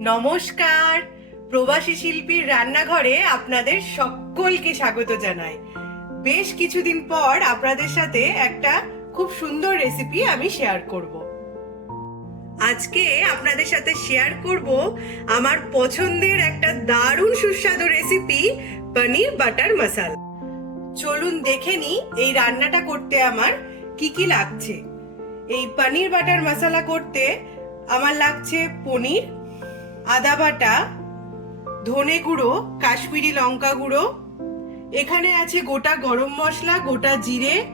নমস্কার। প্রবাসী শিল্পীর রান্নাঘরে আপনাদের সকলকে স্বাগত জানাই। বেশ কিছুদিন পর আপনাদের সাথে একটা খুব সুন্দর রেসিপি আমি শেয়ার করব। আজকে আপনাদের সাথে শেয়ার করব আমার পছন্দের একটা দারুণ সুস্বাদু রেসিপি পনির বাটার মশালা। চলুন দেখে নি এই রান্নাটা করতে আমার কি কি লাগছে। এই পনির বাটার মশলা করতে আমার লাগছে পনির আদা বাটা, ধনে গুঁড়ো, কাশ্মীরি লঙ্কা গুঁড়ো। এখানে আছে গোটা গরম মশলা, গোটা জিরে,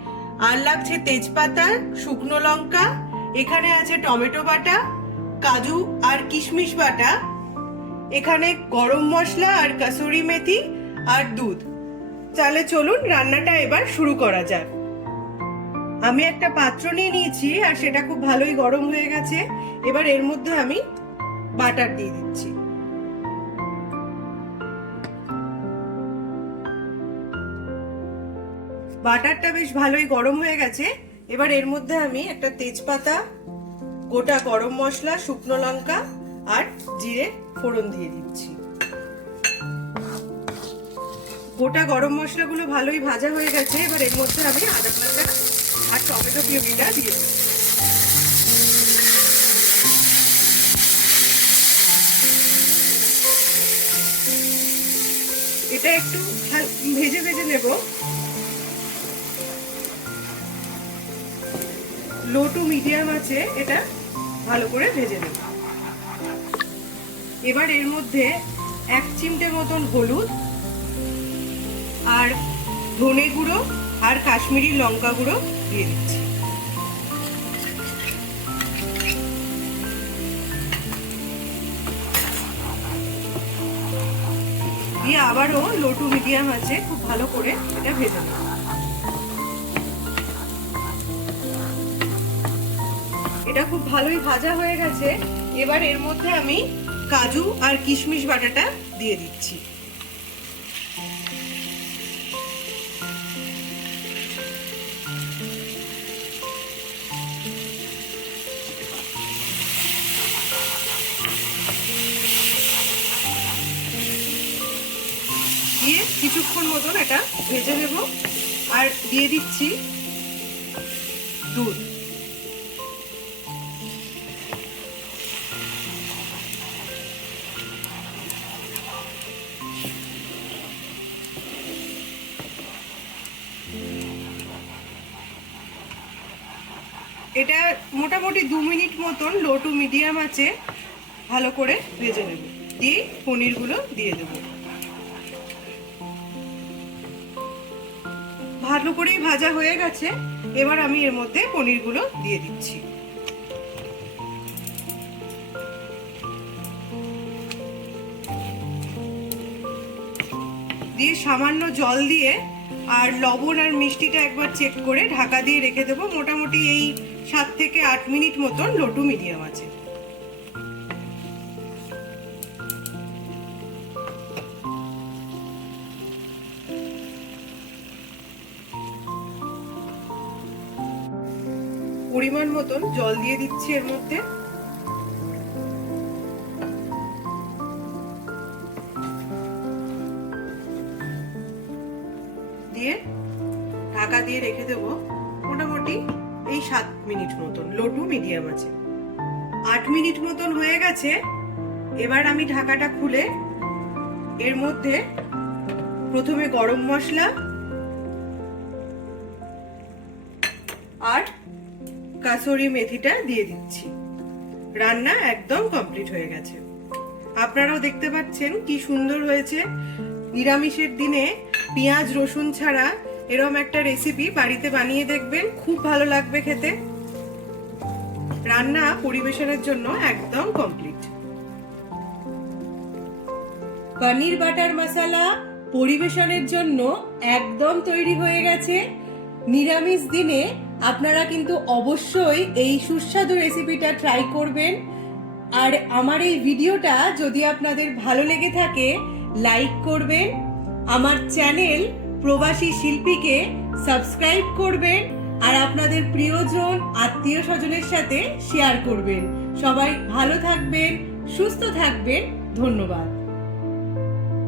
আর লাগছে তেজপাতা, শুকনো লঙ্কা। এখানে আছে টমেটো বাটা, কাজু আর কিশমিশ বাটা। এখানে গরম মশলা আর কাসুরি মেথি আর দুধ। তাহলে চলুন রান্নাটা এবার শুরু করা যাক। আমি একটা পাত্র নিয়ে নিয়েছি আর সেটা খুব ভালোই গরম হয়ে গেছে। এবার এর মধ্যে আমি বাটার দিয়ে দিচ্ছি। বাটারটা বেশ ভালোই গরম হয়ে গেছে। এবার এর মধ্যে আমি একটা তেজপাতা, গোটা গরম মশলা, শুকনো লঙ্কা আর জিরে ফোড়ন দিয়ে দিচ্ছি। গোটা গরম মশলাগুলো ভালোই ভাজা হয়ে গেছে। এবার এর মধ্যে আমি আদা বাটা আর টমেটো পিউরিটা দিয়ে দিচ্ছি। এটা একটু হাল- ভেজে ভেজে নেব। লো টু মিডিয়াম আছে, এটা ভালো করে ভেজে নেব। এবার এর মধ্যে এক চিমটে মতন হলুদ আর ধনে গুঁড়ো আর কাশ্মীরি লঙ্কা গুঁড়ো দিয়ে দিচ্ছি। দিয়ে আবারও লো টু মিডিয়াম আছে, খুব ভালো করে এটা ভেজে নেব এটা খুব ভালোই ভাজা হয়ে গেছে। এবার এর মধ্যে আমি কাজু আর কিশমিশ বাটাটা দিয়ে দিচ্ছি। দিয়ে কিছুক্ষণ মতন এটা ভেজে নেব। আর দিয়ে দিচ্ছি দুধ। এটা মোটামুটি দু মিনিট মতন লো টু মিডিয়াম আছে, ভালো করে ভেজে নেব। দিয়ে পনিরগুলো দিয়ে দেবো। ভালো করেই ভাজা হয়ে গেছে। এবার আমি এর মধ্যে পনিরগুলো দিয়ে দিচ্ছি। দিয়ে সামান্য জল দিয়ে আর লবণ আর মিষ্টিটা একবার চেক করে ঢাকা দিয়ে রেখে দেবো। মোটামুটি এই সাত থেকে আট মিনিট মতন লোটু মিডিয়াম আছে। পরিমাণ মতন জল দিয়ে দিচ্ছি এর মধ্যে। দিয়ে ঢাকা দিয়ে রেখে দেব মোটামুটি এই সাত মিনিট মতন লো মিডিয়াম আছে। আট মিনিট মতন হয়ে গেছে, এবার আমি ঢাকাটা খুলে এর মধ্যে প্রথমে গরম মশলা আর কাসুরি মেথিটা দিয়ে দিচ্ছি। রান্না একদম কমপ্লিট হয়ে গেছে। আপনারাও দেখতে পাচ্ছেন কি সুন্দর হয়েছে। নিরামিষের দিনে পেঁয়াজ, রসুন ছাড়া এরকম একটা রেসিপি বাড়িতে বানিয়ে দেখবেন, খুব ভালো লাগবে খেতে। রান্না পরিবেশনের জন্য একদম কমপ্লিট। পনির বাটার মশলা পরিবেশনের জন্য একদম তৈরি হয়ে গেছে। নিরামিষ দিনে আপনারা কিন্তু অবশ্যই এই সুস্বাদু রেসিপিটা ট্রাই করবেন। আর আমার এই ভিডিওটা যদি আপনাদের ভালো লেগে থাকে লাইক করবেন। আমার চ্যানেল প্রবাসী শিল্পীকে সাবস্ক্রাইব করবেন। আর আপনাদের প্রিয়জন, আত্মীয় স্বজনের সাথে শেয়ার করবেন। সবাই ভালো থাকবেন, সুস্থ থাকবেন। ধন্যবাদ।